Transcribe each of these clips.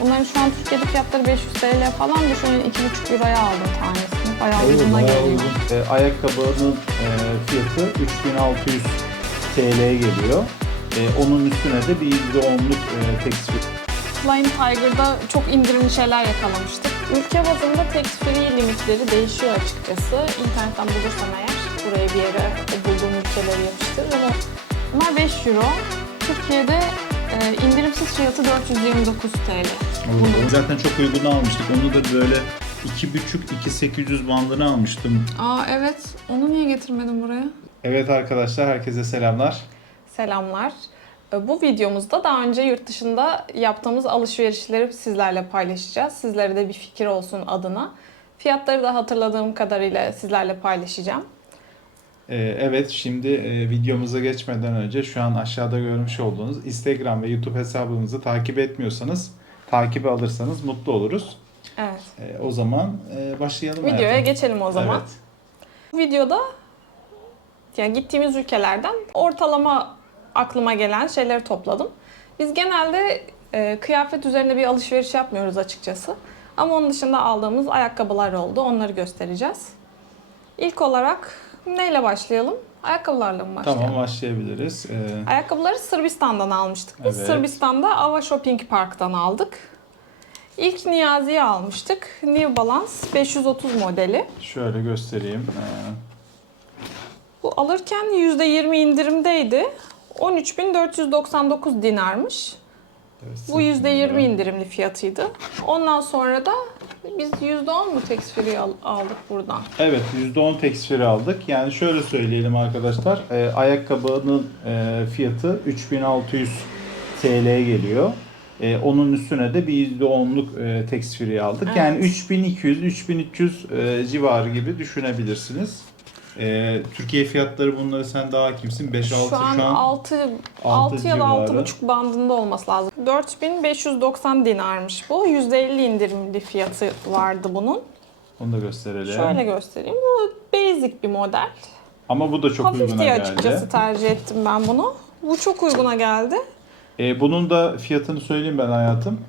Bunların şu an Türkiye'de fiyatları 500 TL falan. Düşünün 2,5 euroya aldım tanesini. Bayağı uyguna geliyor. Ayakkabının fiyatı 3600 TL'ye geliyor. Onun üstüne de bir %10'luk tax free. Flying Tiger'da çok indirimli şeyler yakalamıştık. Ülke bazında tax free limitleri değişiyor açıkçası. İnternetten bulursam eğer buraya bir yere bulduğum ülkeleri yapıştırırım. Ama bunlar 5 euro. Türkiye'de indirimsiz fiyatı 429 TL. Bunu zaten çok uygun almıştık. Onu da böyle 2,5-2,800 bandına almıştım. Aa evet. Onu niye getirmedim buraya? Evet arkadaşlar, herkese selamlar. Selamlar. Bu videomuzda daha önce yurt dışında yaptığımız alışverişleri sizlerle paylaşacağız. Sizlere de bir fikir olsun adına. Fiyatları da hatırladığım kadarıyla sizlerle paylaşacağım. Evet, şimdi videomuza geçmeden önce şu an aşağıda görmüş olduğunuz Instagram ve YouTube hesabımızı takip etmiyorsanız takibi alırsanız mutlu oluruz. Evet. O zaman başlayalım. Videoya geçelim o zaman. Evet. Bu videoda yani gittiğimiz ülkelerden ortalama aklıma gelen şeyleri topladım. Biz genelde kıyafet üzerine bir alışveriş yapmıyoruz açıkçası. Ama onun dışında aldığımız ayakkabılar oldu. Onları göstereceğiz. İlk olarak neyle başlayalım? Ayakkabılarla mı başlayalım? Tamam, başlayabiliriz. Ayakkabıları Sırbistan'dan almıştık biz. Evet. Sırbistan'da Ava Shopping Park'tan aldık. İlk Niyazi'yi almıştık. New Balance 530 modeli. Şöyle göstereyim. Bu alırken %20 indirimdeydi. 13.499 dinarmış. Evet, Bu %20 indirimli fiyatıydı. Ondan sonra da biz %10 mu tax free aldık buradan? Evet, %10 tax free aldık. Yani şöyle söyleyelim arkadaşlar. Ayakkabının fiyatı 3600 TL'ye geliyor. Onun üstüne de bir %10'luk tax free aldık. Evet. Yani 3200-3300 civarı gibi düşünebilirsiniz. Türkiye fiyatları, bunları sen daha hakimsin. 5-6 Şu an 6 ya da civarı. 6,5 bandında olması lazım. 4590 dinarmış bu. %50 indirimli fiyatı vardı bunun. Onu da gösterelim. Şöyle göstereyim. Bu basic bir model. Ama bu da çok Hafif uyguna diye geldi. açıkçası tercih ettim ben bunu. Bu çok uyguna geldi. Bunun da fiyatını söyleyeyim ben hayatım.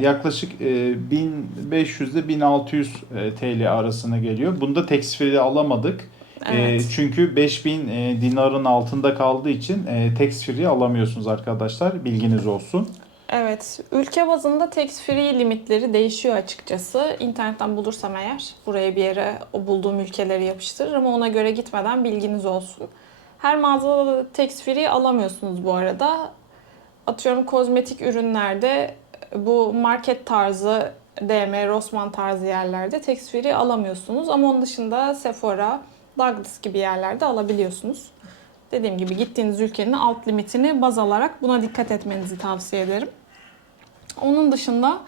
Yaklaşık 1500 ile 1600 TL arasına geliyor. Bunda tax free alamadık. Evet. Çünkü 5000 dinarın altında kaldığı için tax free alamıyorsunuz arkadaşlar. Bilginiz olsun. Evet, ülke bazında tax free limitleri değişiyor açıkçası. İnternetten bulursam eğer buraya bir yere o bulduğum ülkeleri yapıştırırım ama ona göre gitmeden bilginiz olsun. Her mağazada da tax free alamıyorsunuz bu arada. Atıyorum kozmetik ürünlerde bu market tarzı, DM, Rossmann tarzı yerlerde tax free alamıyorsunuz. Ama onun dışında Sephora, Douglas gibi yerlerde alabiliyorsunuz. Dediğim gibi gittiğiniz ülkenin alt limitini baz alarak buna dikkat etmenizi tavsiye ederim. Onun dışında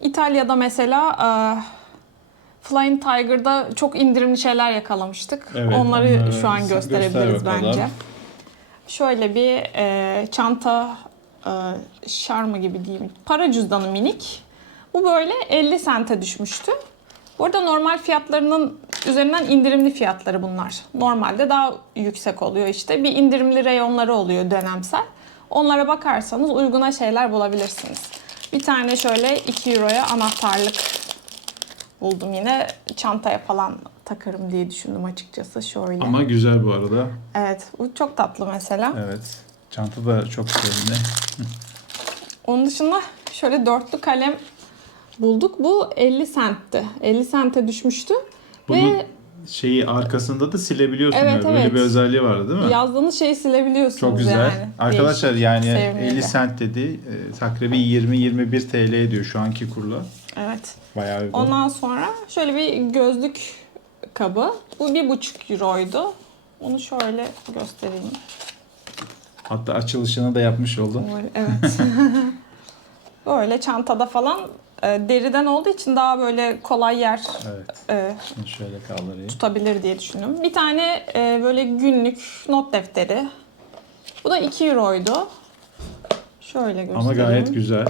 İtalya'da mesela Flying Tiger'da çok indirimli şeyler yakalamıştık. Evet, onları şu an göster gösterebiliriz bakalım. bence. Şöyle bir çanta şarmı gibi diyeyim. Para cüzdanı minik. Bu böyle 50 sente düşmüştü. Bu arada normal fiyatlarının üzerinden indirimli fiyatları bunlar. Normalde daha yüksek oluyor işte. Bir indirimli reyonları oluyor dönemsel. Onlara bakarsanız uyguna şeyler bulabilirsiniz. Bir tane şöyle 2 euroya anahtarlık buldum yine. Çantaya falan takarım diye düşündüm açıkçası şöyle. Ama güzel bu arada. Evet, bu çok tatlı mesela. Evet. Çanta da çok sevimli. Onun dışında şöyle dörtlü kalem bulduk. Bu 50 centti. 50 sente düşmüştü. Bunun Ve şeyi arkasında da silebiliyorsun. Evet, yani. Böyle evet. bir özelliği vardı değil mi? yazdığınız şeyi silebiliyorsunuz. Çok güzel. Yani. Arkadaşlar Değişik, yani sevimli. 50 cent dedi. Takribi 20-21 TL ediyor şu anki kurla. Evet. Bayağı uygun. Ondan sonra şöyle bir gözlük kabı. Bu 1,5 euroydu. Onu şöyle göstereyim. Hatta açılışını da yapmış oldum. Böyle, evet. Böyle çantada falan deriden olduğu için daha böyle kolay yer Evet. Şunu şöyle kaldırayım. tutabilir diye düşünüyorum. Bir tane böyle günlük not defteri. Bu da 2 euroydu. Şöyle göstereyim. Ama gayet güzel.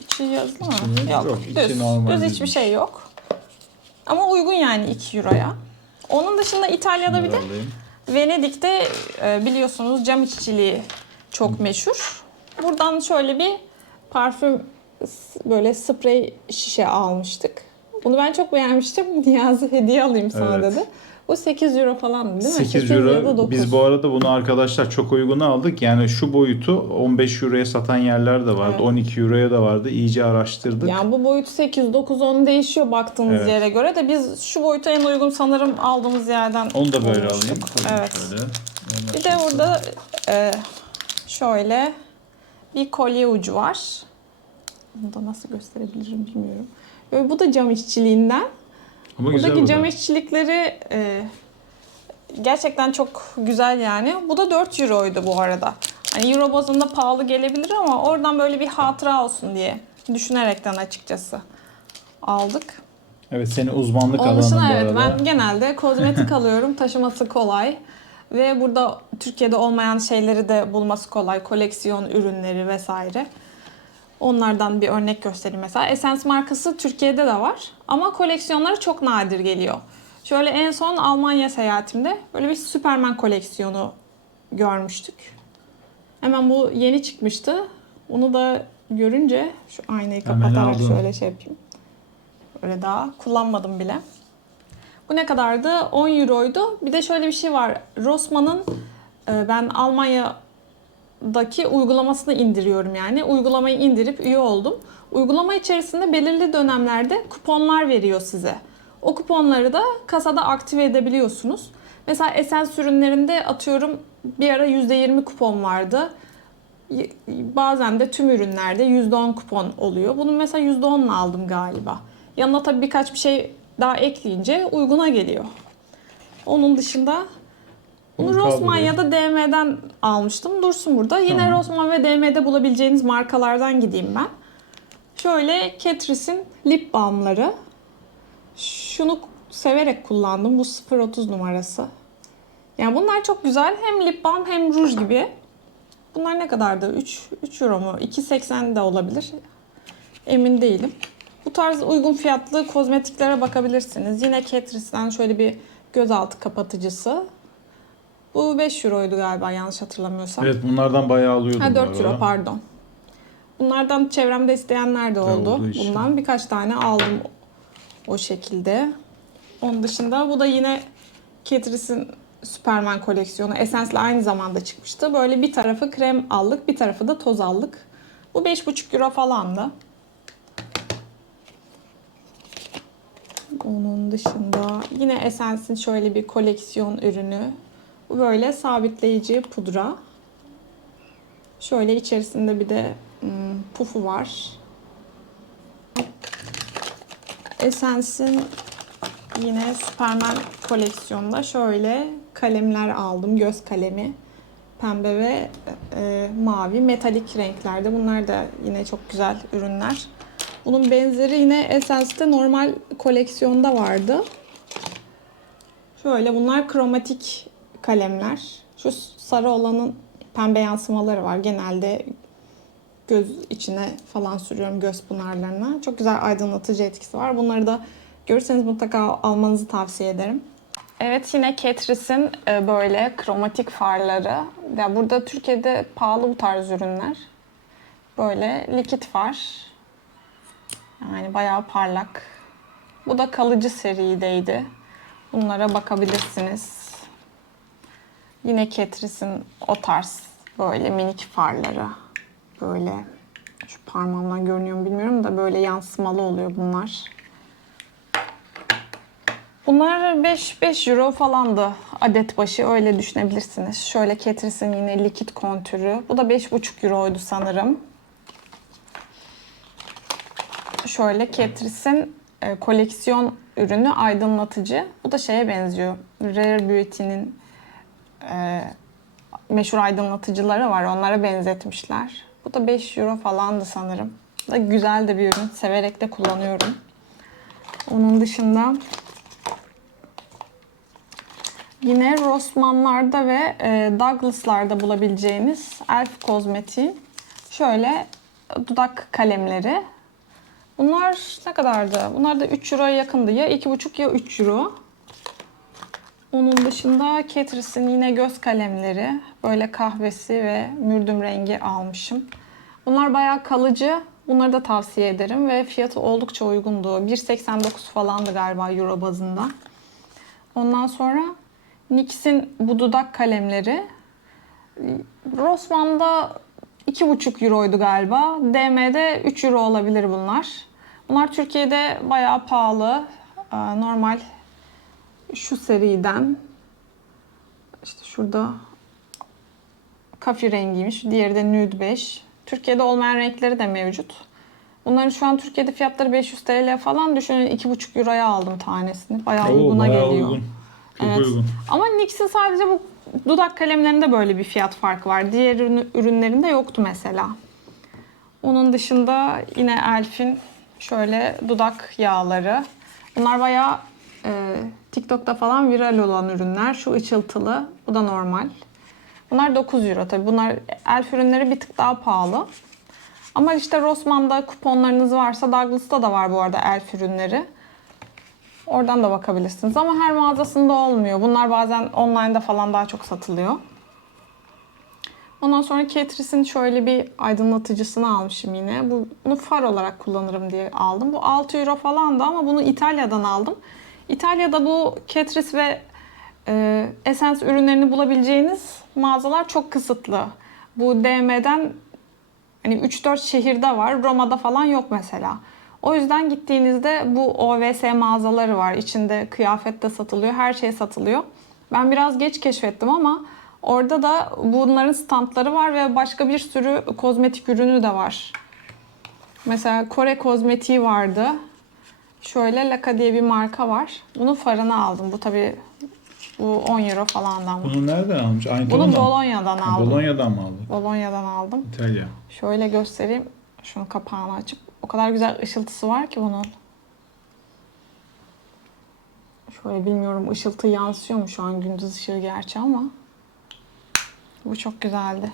İçi yazılı mı? İçi yok, içi Düz. normal Düz düz. hiçbir şey yok. Ama uygun yani 2 euroya. Onun dışında İtalya'da bir de Alayım. Venedik'te biliyorsunuz cam işçiliği çok meşhur. Buradan şöyle bir parfüm böyle sprey şişe almıştık. Bunu ben çok beğenmiştim. Niyazi hediye alayım sana Evet. dedi. Bu 8 euro falan değil mi? 8 ya da euro. 9. Biz bu arada bunu arkadaşlar çok uyguna aldık. Yani şu boyutu 15 euroya satan yerler de vardı. Evet. 12 euroya da vardı. İyice araştırdık. Yani bu boyut 8, 9, 10 değişiyor baktığınız Evet. yere göre de biz şu boyutu en uygun sanırım aldığımız yerden Onu da böyle bulmuştuk. alayım. Evet. Şöyle. Bir de burada şöyle bir kolye ucu var. Bunu da nasıl gösterebilirim bilmiyorum. Ve bu da cam işçiliğinden. Ama güzel Buradaki bu cam da. işçilikleri gerçekten çok güzel yani. Bu da 4 euroydu bu arada. Hani euro bazında pahalı gelebilir ama oradan böyle bir hatıra olsun diye düşünerekten açıkçası aldık. Evet, senin uzmanlık Onun alanın dışında bu evet arada. ben genelde kozmetik alıyorum. Taşıması kolay. Ve burada Türkiye'de olmayan şeyleri de bulması kolay. Koleksiyon ürünleri vesaire. Onlardan bir örnek göstereyim mesela. Essence markası Türkiye'de de var. Ama koleksiyonları çok nadir geliyor. Şöyle en son Almanya seyahatimde böyle bir Superman koleksiyonu görmüştük. Hemen bu yeni çıkmıştı. Onu da görünce şu aynayı Hemen kapatarak aldım. şöyle şey yapayım. Böyle daha kullanmadım bile. Bu ne kadardı? 10 euroydu. Bir de şöyle bir şey var. Rossmann'ın ben Almanya'daki uygulamasını indiriyorum yani. Uygulamayı indirip üye oldum. Uygulama içerisinde belirli dönemlerde kuponlar veriyor size. O kuponları da kasada aktive edebiliyorsunuz. Mesela Essence ürünlerinde atıyorum bir ara %20 kupon vardı. Bazen de tüm ürünlerde %10 kupon oluyor. Bunu mesela %10'la aldım galiba. Yanına tabii birkaç bir şey daha ekleyince uyguna geliyor. Onun dışında bunu Bunu Rossmann kaldırayım. ya da DM'den almıştım. Dursun burada. Yine Tamam. Rossmann ve DM'de bulabileceğiniz markalardan gideyim ben. Şöyle Catrice'in lip balmları. Şunu severek kullandım. Bu 030 numarası. Yani bunlar çok güzel. Hem lip balm hem ruj gibi. Bunlar ne kadardı? 3 euro mu? 2,80 de olabilir. Emin değilim. Bu tarz uygun fiyatlı kozmetiklere bakabilirsiniz. Yine Catrice'den şöyle bir gözaltı kapatıcısı. Bu 5 euroydu galiba yanlış hatırlamıyorsam. Evet, bunlardan bayağı alıyordum Ha, bu 4 euro arada. pardon. Bunlardan çevremde isteyenler de oldu. olduğu için. Bundan birkaç tane aldım o şekilde. Onun dışında bu da yine Catrice'in Superman koleksiyonu. Essence'le aynı zamanda çıkmıştı. Böyle bir tarafı krem allık, bir tarafı da toz allık. Bu 5,5 euro falandı. Onun dışında yine Essence'in şöyle bir koleksiyon ürünü. Bu böyle sabitleyici pudra. Şöyle içerisinde bir de pufu var. Essence'in yine Superman koleksiyonunda şöyle kalemler aldım. Göz kalemi. Pembe ve mavi metalik renklerde. Bunlar da yine çok güzel ürünler. Bunun benzeri yine Essence'de normal koleksiyonda vardı. Şöyle bunlar kromatik kalemler. Şu sarı olanın pembe yansımaları var. Genelde göz içine falan sürüyorum, göz pınarlarına. Çok güzel aydınlatıcı etkisi var. Bunları da görürseniz mutlaka almanızı tavsiye ederim. Evet, yine Catrice'in böyle kromatik farları. Ya burada Türkiye'de pahalı bu tarz ürünler. Böyle likit far. Yani bayağı parlak. Bu da kalıcı serideydi. Bunlara bakabilirsiniz. Yine Catrice'in o tarz böyle minik farları. Böyle şu parmağımdan görünüyor mu bilmiyorum da böyle yansımalı oluyor bunlar. Bunlar 5 euro falandı adet başı, öyle düşünebilirsiniz. Şöyle Catrice'in yine likit kontürü. Bu da 5,5 euroydu sanırım. Şöyle Catrice'in koleksiyon ürünü aydınlatıcı. Bu da şeye benziyor. Rare Beauty'nin meşhur aydınlatıcıları var. Onlara benzetmişler. Bu da 5 euro falandı sanırım. Bu da güzel de bir ürün. Severek de kullanıyorum. Onun dışında yine Rossmann'larda ve Douglas'larda bulabileceğiniz Elf Kozmetik'in şöyle dudak kalemleri. Bunlar ne kadardı? Bunlar da 3 euroya yakındı. Ya 2,5 ya 3 euro. Onun dışında Catrice'in yine göz kalemleri. Böyle kahvesi ve mürdüm rengi almışım. Bunlar bayağı kalıcı. Bunları da tavsiye ederim ve fiyatı oldukça uygundu. 1,89 falandı galiba euro bazında. Ondan sonra NYX'in bu dudak kalemleri Rossmann'da 2,5 euroydu galiba. DM'de 3 euro olabilir bunlar. Bunlar Türkiye'de bayağı pahalı. Normal şu seriden, işte şurada kafi rengiymiş. Diğeri de nude 5. Türkiye'de olmayan renkleri de mevcut. Bunların şu an Türkiye'de fiyatları 500 TL falan. Düşünün 2,5 euroya aldım tanesini. Bayağı uyguna bayağı geliyor. uygun. Çok Evet. uygun. Ama NYX'in sadece bu dudak kalemlerinde böyle bir fiyat farkı var. Diğer ürünlerinde yoktu mesela. Onun dışında yine Elf'in şöyle dudak yağları. Bunlar bayağı TikTok'ta falan viral olan ürünler. Şu ışıltılı. Bu da normal. Bunlar 9 euro tabii. Bunlar Elf ürünleri bir tık daha pahalı. Ama işte Rossmann'da kuponlarınız varsa, Douglas'ta da var bu arada Elf ürünleri. Oradan da bakabilirsiniz ama her mağazasında olmuyor. Bunlar bazen online'da falan daha çok satılıyor. Ondan sonra Catrice'in şöyle bir aydınlatıcısını almışım yine. Bunu far olarak kullanırım diye aldım. Bu 6 euro falandı ama bunu İtalya'dan aldım. İtalya'da bu Catrice ve Essence ürünlerini bulabileceğiniz mağazalar çok kısıtlı. Bu DM'den hani 3-4 şehirde var. Roma'da falan yok mesela. O yüzden gittiğinizde bu OVS mağazaları var. İçinde kıyafet de satılıyor. Her şey satılıyor. Ben biraz geç keşfettim ama orada da bunların standları var ve başka bir sürü kozmetik ürünü de var. Mesela Kore kozmetiği vardı. Şöyle Laka diye bir marka var. Bunun farını aldım. Bu tabii bu 10 euro falandan. Bunu nereden almış? Aynı Bunu tondan. Bolonya'dan aldım. Bolonya'dan mı aldın? Bolonya'dan aldım. İtalya. Şöyle göstereyim. Şunun kapağını açıp. O kadar güzel ışıltısı var ki bunun. Şöyle bilmiyorum ışıltı yansıyor mu şu an gündüz ışığı gerçi ama. Bu çok güzeldi.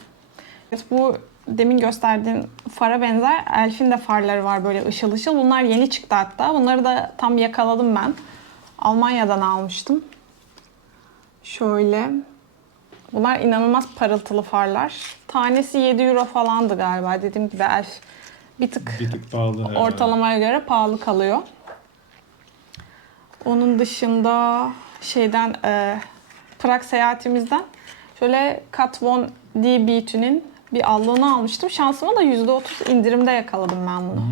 Evet, bu demin gösterdiğim fara benzer Elf'in de farları var böyle ışıl ışıl. Bunlar yeni çıktı hatta. Bunları da tam yakaladım ben. Almanya'dan almıştım. Şöyle. Bunlar inanılmaz parıltılı farlar. Tanesi 7 euro falandı galiba. Dediğim gibi Elf bir tık pahalı herhalde. ortalamaya göre pahalı kalıyor. Onun dışında şeyden Prag seyahatimizden şöyle Kat Von D Beauty'nin bir allığını almıştım. Şansıma da %30 indirimde yakaladım ben bunu.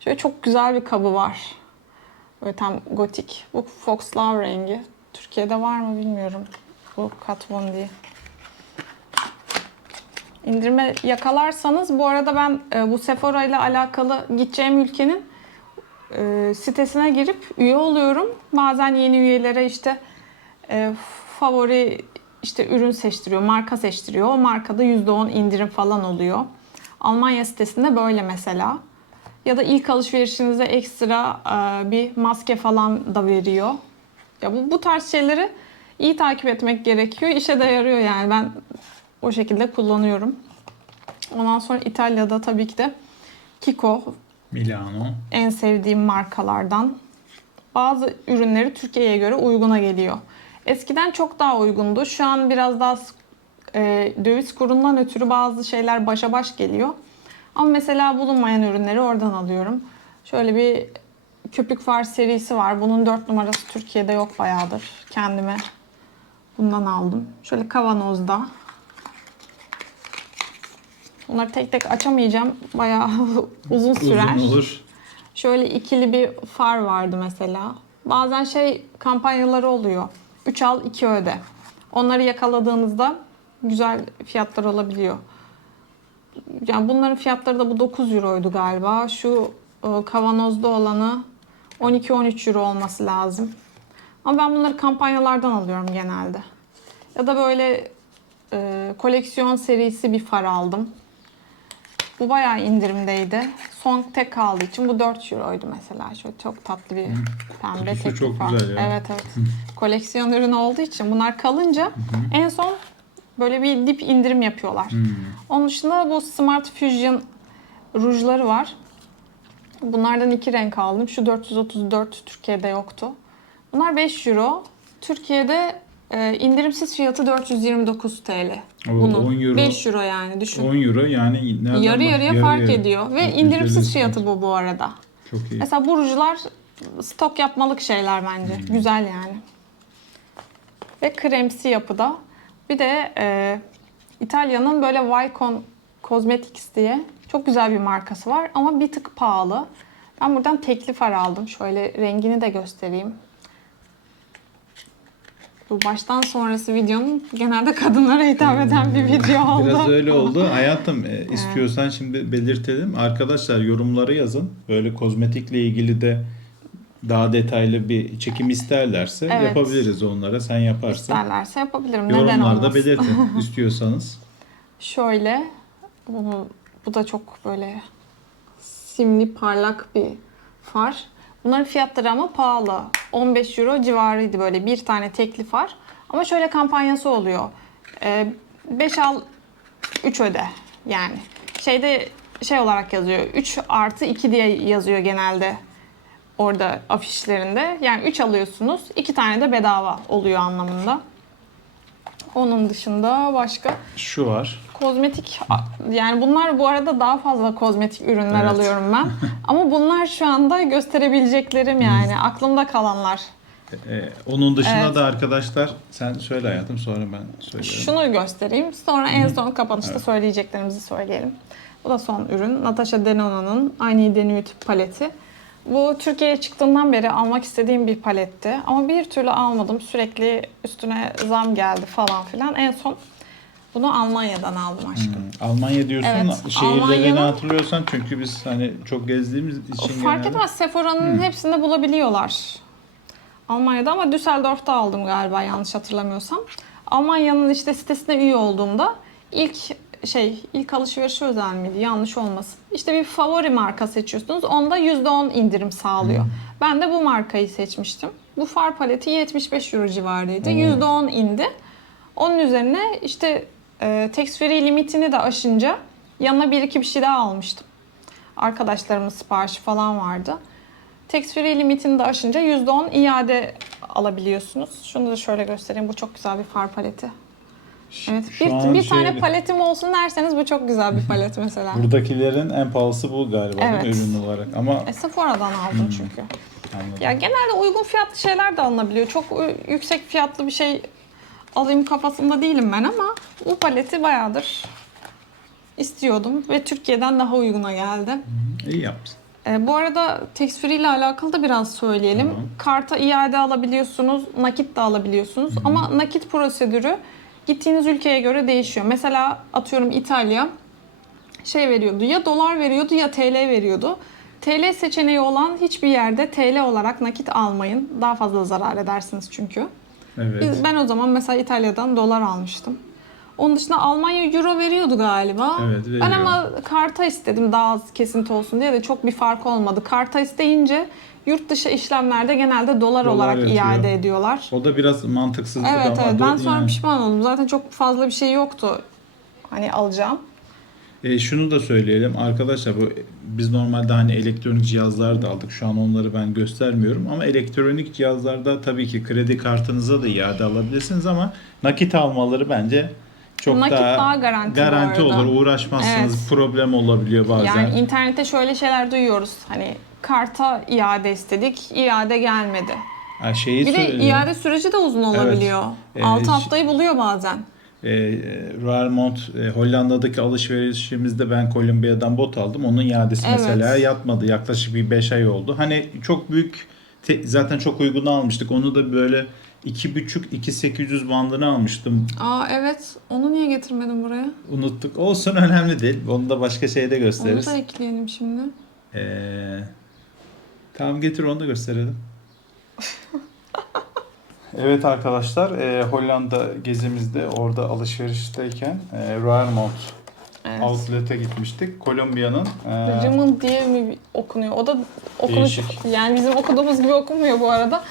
Şöyle çok güzel bir kabı var. Böyle tam gotik. Bu Fox Love rengi. Türkiye'de var mı bilmiyorum. Bu Kat Von D. İndirime yakalarsanız, bu arada ben bu Sephora ile alakalı gideceğim ülkenin sitesine girip üye oluyorum. Bazen yeni üyelere işte favori işte ürün seçtiriyor, marka seçtiriyor. O markada %10 indirim falan oluyor. Almanya sitesinde böyle mesela. Ya da ilk alışverişinize ekstra bir maske falan da veriyor. Ya bu tarz şeyleri iyi takip etmek gerekiyor. İşe de yarıyor yani. Ben o şekilde kullanıyorum. Ondan sonra İtalya'da tabii ki de Kiko, Milano. en sevdiğim markalardan. Bazı ürünleri Türkiye'ye göre uyguna geliyor. Eskiden çok daha uygundu. Şu an biraz daha döviz kurundan ötürü bazı şeyler başa baş geliyor. Ama mesela bulunmayan ürünleri oradan alıyorum. Şöyle bir köpük far serisi var. Bunun 4 numarası Türkiye'de yok bayağıdır. Kendime bundan aldım. Şöyle kavanozda. Bunları tek tek açamayacağım. Bayağı uzun sürer. Uzun olur. Şöyle ikili bir far vardı mesela. Bazen kampanyaları oluyor. 3 al 2 öde. Onları yakaladığınızda güzel fiyatlar olabiliyor. Yani bunların fiyatları da bu 9 euroydu galiba. Şu kavanozda olanı 12-13 euro olması lazım. Ama ben bunları kampanyalardan alıyorum genelde. Ya da böyle koleksiyon serisi bir far aldım. Bu bayağı indirimdeydi. Son tek kaldığı için bu 4 euroydu mesela. Şöyle çok tatlı bir pembe Kutusu tekli çok far. güzel ya. Evet evet. Koleksiyon ürünü olduğu için bunlar kalınca en son böyle bir dip indirim yapıyorlar. Onun dışında bu Smart Fusion rujları var. Bunlardan 2 renk aldım. Şu 434 Türkiye'de yoktu. Bunlar 5 euro. Türkiye'de İndirimsiz fiyatı 429 TL. O, Bunun 10 euro. 5 euro yani düşün. 10 euro yani nereden Yarı yarıya fark ediyor. Ve 450 indirimsiz fiyatı bu arada. Çok iyi. Mesela bu rujlar stok yapmalık şeyler bence. Güzel yani. Ve kremsi yapıda. Bir de İtalya'nın böyle Wycon Cosmetics diye çok güzel bir markası var ama bir tık pahalı. Ben buradan tekli far aldım. Şöyle rengini de göstereyim. Bu baştan sonrası videonun genelde kadınlara hitap eden bir video oldu. Biraz öyle oldu. Hayatım istiyorsan şimdi belirtelim. Arkadaşlar yorumlara yazın. Böyle kozmetikle ilgili de daha detaylı bir çekim isterlerse Evet. yapabiliriz onlara. Sen yaparsın. İsterlerse yapabilirim. Neden Yorumlarda olmasın? belirtin istiyorsanız. Şöyle, bu da çok böyle simli parlak bir far. Bunların fiyatları ama pahalı. 15 euro civarıydı böyle bir tane tekli far. Ama şöyle kampanyası oluyor. 5 al 3 öde yani. Şeyde şey olarak yazıyor. 3 artı 2 diye yazıyor genelde orada afişlerinde. Yani 3 alıyorsunuz. 2 tane de bedava oluyor anlamında. Onun dışında başka Şu var. kozmetik, yani bunlar bu arada daha fazla kozmetik ürünler Evet. alıyorum ben. Ama bunlar şu anda gösterebileceklerim yani aklımda kalanlar. Onun dışında Evet. da arkadaşlar sen söyle hayatım sonra ben söylerim. Şunu göstereyim. Sonra en son kapanışta Evet. söyleyeceklerimizi söyleyelim. Bu da son ürün. Natasha Denona'nın I Need a Nude paleti. Bu Türkiye'ye çıktığından beri almak istediğim bir paletti. Ama bir türlü almadım. Sürekli üstüne zam geldi falan filan. En son bunu Almanya'dan aldım aşkım. Almanya diyorsun Evet, şehirlerini Almanya'nın- hatırlıyorsan çünkü biz hani çok gezdiğimiz için Fark genelde- etmez. Sephora'nın hepsinde bulabiliyorlar. Almanya'da ama Düsseldorf'ta aldım galiba yanlış hatırlamıyorsam. Almanya'nın işte sitesine üye olduğumda ilk alışverişi özel miydi? Yanlış olmasın. İşte bir favori marka seçiyorsunuz. Onda %10 indirim sağlıyor. Ben de bu markayı seçmiştim. Bu far paleti 75 euro civarıydı. %10 indi. Onun üzerine işte tax free limitini de aşınca yanına bir iki bir şey daha almıştım. Arkadaşlarımın siparişi falan vardı. Tax free limitini de aşınca %10 iade alabiliyorsunuz. Şunu da şöyle göstereyim. Bu çok güzel bir far paleti. Evet. Şu an Bir tane paletim olsun derseniz bu çok güzel bir palet mesela. buradakilerin en pahalısı bu galiba değil mi Evet. ürün olarak ama Sephora'dan aldım çünkü. anladım. Ya genelde uygun fiyatlı şeyler de alınabiliyor. Çok yüksek fiyatlı bir şey alayım kafasında değilim ben ama bu paleti bayağıdır istiyordum ve Türkiye'den daha uyguna geldi. İyi yaptın. Bu arada tax free ile alakalı da biraz söyleyelim. Tamam. Karta iade alabiliyorsunuz, nakit de alabiliyorsunuz. Ama nakit prosedürü gittiğiniz ülkeye göre değişiyor. Mesela atıyorum İtalya şey veriyordu, ya dolar veriyordu ya TL veriyordu. TL seçeneği olan hiçbir yerde TL olarak nakit almayın. Daha fazla zarar edersiniz çünkü. Evet. Ben o zaman mesela İtalya'dan dolar almıştım. Onun dışında Almanya euro veriyordu galiba. Evet, veriyor. Ben ama karta istedim daha az kesinti olsun diye de çok bir fark olmadı. Karta isteyince yurt dışı işlemlerde genelde dolar olarak yatıyor. iade ediyorlar. O da biraz mantıksızlık Evet ama evet ben sonra yani. pişman oldum. Zaten çok fazla bir şey yoktu hani alacağım. Şunu da söyleyelim arkadaşlar biz normalde hani elektronik cihazlar da aldık. Şu an onları ben göstermiyorum ama elektronik cihazlarda tabii ki kredi kartınıza da iade alabilirsiniz ama nakit almaları bence çok Nakit daha garanti bu arada. olur. Uğraşmazsınız. Evet. Problem olabiliyor bazen. Yani internette şöyle şeyler duyuyoruz. Hani karta iade istedik, iade gelmedi. Ha, şeyi Bir de söyleyeyim. iade süreci de uzun olabiliyor. Evet. 6 haftayı buluyor bazen. Roermond Hollanda'daki alışverişimizde ben Kolombiya'dan bot aldım. Onun iadesi Evet. mesela yatmadı. Yaklaşık bir 5 ay oldu. Hani çok büyük zaten çok uygun almıştık. Onu da böyle 2,5-2,800 bandını almıştım. Aa evet. Onu niye getirmedin buraya? Unuttuk. Olsun önemli değil. Onu da başka şeyde Onu gösteririz. da ekleyelim şimdi. Tamam getir onu da gösterelim. Evet arkadaşlar Hollanda gezimizde orada alışverişteyken Roermond Evet. Outlet'e gitmiştik. Kolombiya'nın Rimmond diye mi okunuyor? O da okunuş, Değişik. yani bizim okuduğumuz gibi okunmuyor bu arada.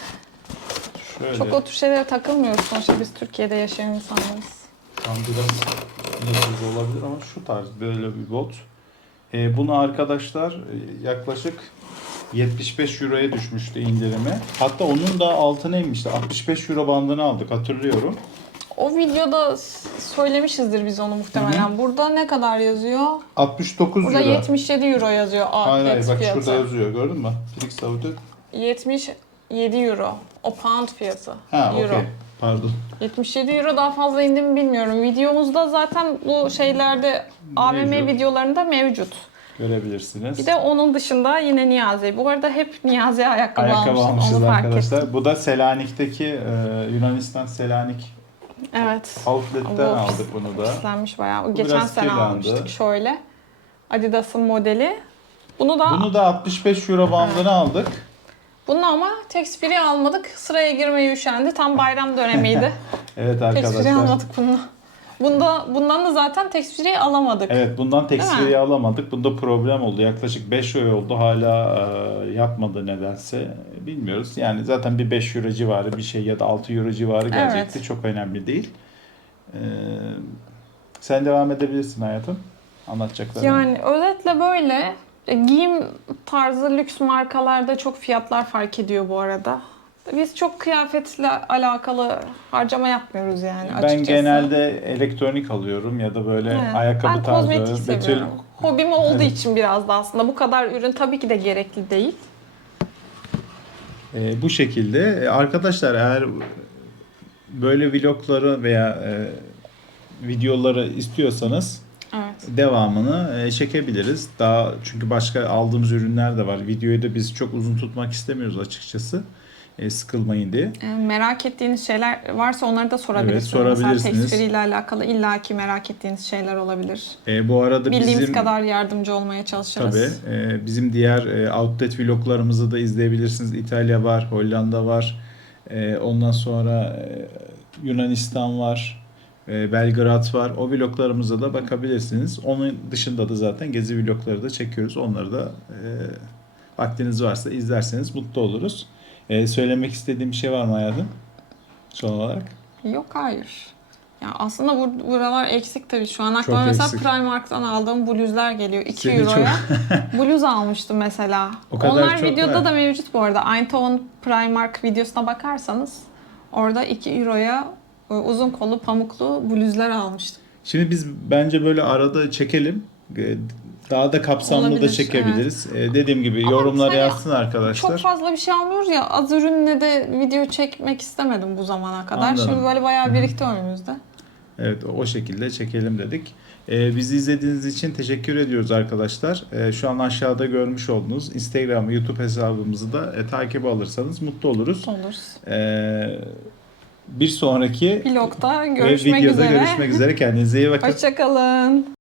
şöyle Çok o tür şeylere takılmıyoruz sonuçta biz Türkiye'de yaşayan insanlarız. tam biraz lezzetli olabilir ama şu tarz böyle bir bot. Bunu arkadaşlar yaklaşık 75 euroya düşmüştü indirimi. Hatta onun da altına inmişti. 65 euro bandını aldık, hatırlıyorum. O videoda söylemişizdir biz onu muhtemelen. Burada ne kadar yazıyor? 69 Burada euro. 77 euro yazıyor Hayır outlet bak fiyatı. şurada yazıyor, gördün mü? Felix Outlet. 77 euro. O pound fiyatı. Ha Euro. okey. Pardon. 77 euro, daha fazla indi mi bilmiyorum. Videomuzda zaten bu şeylerde AVM Mevcut. videolarında mevcut. Görebilirsiniz. Bir de onun dışında yine Niyazi. Bu arada hep Niyazi'ye ayakkabı almışız. almışız Onu fark arkadaşlar. ettim. Bu da Selanik'teki Yunanistan Selanik Evet. Outlet'ten Bu aldık bunu da. Pislenmiş bayağı. Bu Geçen biraz sene kirlandı. almıştık şöyle. Adidas'ın modeli. Bunu da 65 euro bandını aldık. bunu ama tax free almadık. Sıraya girmeye üşendi. Tam bayram dönemiydi. Evet Tax free arkadaşlar. almadık bunu. Bundan da zaten tax free alamadık. Evet, bundan Değil mi? teksfiri alamadık. Bunda problem oldu. Yaklaşık 5 euro oldu. Hala yapmadı nedense. Bilmiyoruz. Yani zaten bir 5 euro civarı bir şey ya da 6 euro civarı gelecekti. Evet. Çok önemli değil. Sen devam edebilirsin hayatım. Anlatacaklarını. Yani özetle böyle. Giyim tarzı lüks markalarda çok fiyatlar fark ediyor bu arada. Biz çok kıyafetle alakalı harcama yapmıyoruz yani Ben açıkçası. genelde elektronik alıyorum ya da böyle Evet. ayakkabı Ben tarzı. kozmetik Betül- seviyorum. Hobim olduğu Evet. için biraz da aslında bu kadar ürün tabii ki de gerekli değil. Bu şekilde. Arkadaşlar eğer böyle vlogları veya videoları istiyorsanız Evet. devamını çekebiliriz. Daha çünkü başka aldığımız ürünler de var. Videoyu da biz çok uzun tutmak istemiyoruz açıkçası. Sıkılmayın diye. Merak ettiğiniz şeyler varsa onları da sorabilirsiniz. Evet, sorabilirsiniz. Mesela tax free ile alakalı illaki merak ettiğiniz şeyler olabilir. Bu arada Bildiğimiz bizim kadar yardımcı olmaya çalışırız. tabii bizim diğer outlet vloglarımızı da izleyebilirsiniz. İtalya var, Hollanda var. Ondan sonra Yunanistan var. Belgrad var. O vloglarımıza da bakabilirsiniz. Onun dışında da zaten gezi vlogları da çekiyoruz. Onları da vaktiniz varsa izlerseniz mutlu oluruz. Söylemek istediğim bir şey var mı hayatım? Son olarak. Yok, hayır. Ya aslında buralar eksik tabii. Şu an aklıma Çok mesela eksik. Primark'tan aldığım bluzlar geliyor. 2 Seni euroya. Bluz almıştım mesela. O kadar Onlar çok videoda var. da mevcut bu arada. Eindhoven Primark videosuna bakarsanız orada 2 euroya uzun kollu pamuklu bluzlar almıştım. Şimdi biz bence böyle arada çekelim. Daha da kapsamlı da Olabilir, çekebiliriz. Dediğim gibi Ama yorumlara hani yazsın arkadaşlar. Çok fazla bir şey almıyoruz ya, az ürünle de video çekmek istemedim bu zamana kadar. Anladım. Şimdi böyle bayağı birikti önümüzde. Evet, o şekilde çekelim dedik. Bizi izlediğiniz için teşekkür ediyoruz arkadaşlar. Şu an aşağıda görmüş olduğunuz Instagram ve YouTube hesabımızı da takip alırsanız mutlu oluruz. Oluruz. Bir sonraki Vlogda ve görüşmek videoda üzere. görüşmek üzere. Kendinize iyi bakın. Hoşçakalın.